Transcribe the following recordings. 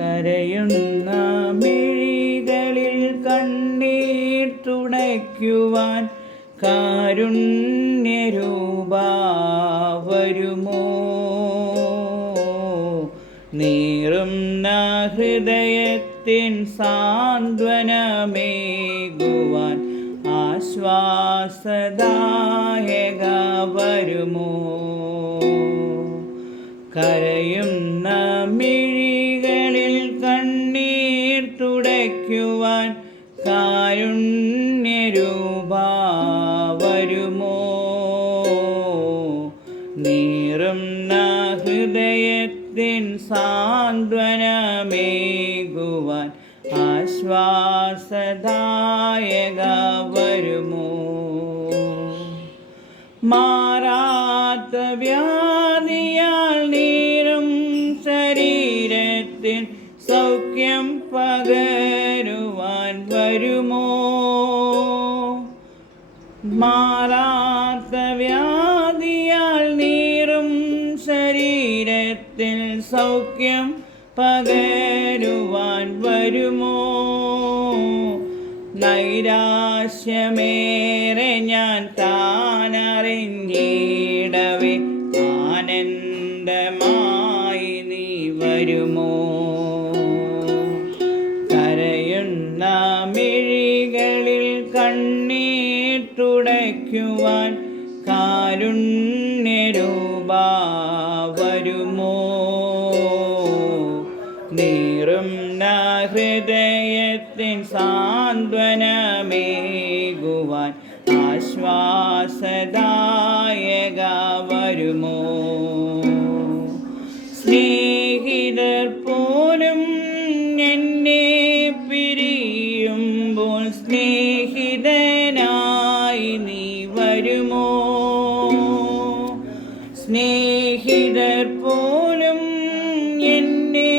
കരയുന്ന മിഴികളിൽ കണ്ണീർ തുടയ്ക്കുവാൻ കാരുണ്യരൂപാ വരുമോ? നീറുന്ന ഹൃദയത്തിൻ സാന്ത്വനമേകുവാൻ ആശ്വാസദായക വരുമോ? കരയുന്ന മിഴികളിൽ കണ്ണീർ തുടയ്ക്കുവാൻ കാരുണ്യരൂപാ വരുമോ? നീറുന്ന ഹൃദയത്തിൻ സാന്ത്വനമേകുവാൻ ആശ്വാസദായക വരുമോ? മാറാത്ത വ്യാധിയാൽ നീറും ശരീരത്തിൽ സൗഖ്യം പകരുവാൻ വരുമോ? മാറാത്ത വ്യാധിയാൽ നീറും ശരീരത്തിൽ സൗഖ്യം പകരുവാൻ വരുമോ? നൈരാശ്യമേറെ ഞാൻ താനറിഞ്ഞിടവേ ആനന്ദമായി നീ വരുമോ? കരയുന്ന മിഴികളിൽ കണ്ണീർ തുടയ്ക്കുവാൻ കാരുണ്യരൂപാ വരുമോ? നീറുന്ന ഹൃദയത്തിൻ സാന്ത്വനമേകുവാൻ ആശ്വാസദായക വരുമോ? സ്നേഹിതർ പോലും എന്നെ പിരിയുമ്പോൾ സ്നേഹിതനായി നീ വരുമോ? സ്നേഹിതർ പോലും എന്നെ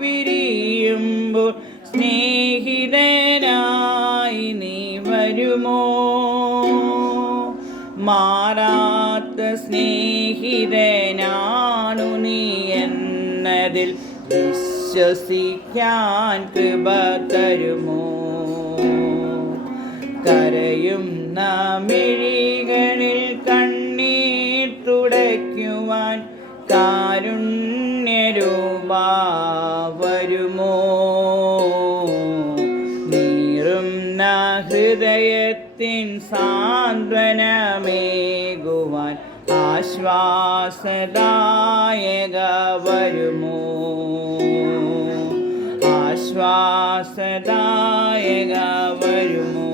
പിരിയുമ്പോൾ സ്നേഹിതനായി നീ വരുമോ? മാറാത്ത സ്നേഹിതനാണു നീ എന്നതിൽ വിശ്വസിക്കാൻ കൃപ തരുമോ? കരയുന്ന മിഴികളിൽ കണ്ണീർ തുടയ്ക്കുവാൻ കാരുണ്യരൂപാ വരുമോ? നീറുന്ന ഹൃദയത്തിൻ സാന്ത്വനമേകുവാൻ ആശ്വാസദായക വരുമോ? ആശ്വാസദായക വരുമോ?